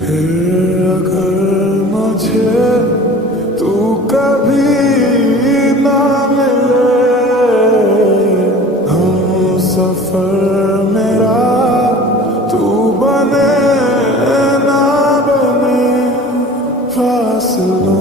फिर अगर मुझे तू कभी ना मिले, हम सफर मेरा तू बने ना बने, फासलों